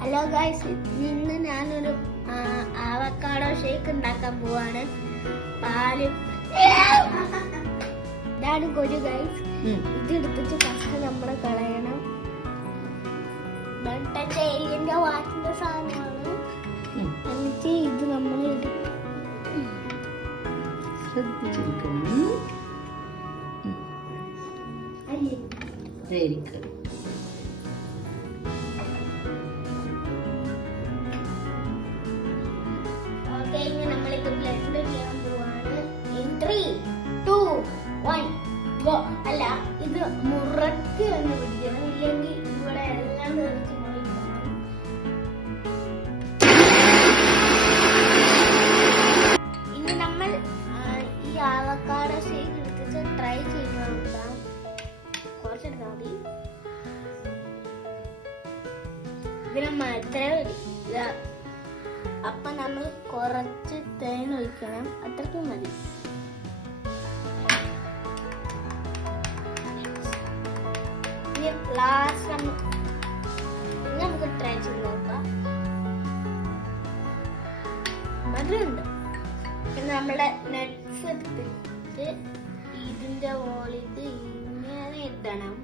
Hello guys, ഇന്ന് ഞാനൊരു ആവക്കാഡോ shake ഉണ്ടാക്കാൻ പോവാണ്. പാല് ഇതാണ് കൊരു ഗൈസ്. ഇത് എടുത്തിട്ട് ഫസ്റ്റ് നമ്മൾ കളയണം. ബട്ടന്റെ എലിന്റെ വാറ്റിന്റെ സാധനമാണ്. എന്നിട്ട് ഇത് നമ്മൾ ശ്രദ്ധിച്ചിരിക്കണം. Very good. നമ്മളിത് ബ്ലെൻഡ് ചെയ്യാൻ പോവാണ്. 3, 2, 1 ഗോ. അല്ല, ഇത് മുറക്ക് തന്നെ പിടിക്കണം, ഇല്ലെങ്കിൽ ഇവിടെ എല്ലാം നിറച്ച് പോയിക്കണം. ഇനി നമ്മൾ ഈ ആവക്കാഡോ ഷേക്ക് എടുത്തിട്ട് ട്രൈ ചെയ്ത് നോക്കാം. കുറച്ചെടുത്താൽ മതി. ഇതിന് മധുരം അപ്പൊ നമ്മൾ കുറച്ച് തേൻ ഒഴിക്കണം, അത്രയ്ക്കും മതി. ലാസ്റ്റ് നമുക്ക് ട്രൈ ചെയ്ത് നോക്കാം. മധുരമുണ്ട്. പിന്നെ നമ്മുടെ നട്ട്സ് എടുത്തിട്ട് ഇതിന്റെ മുകളിൽ ഇത് ഇങ്ങനെ ഇടണം.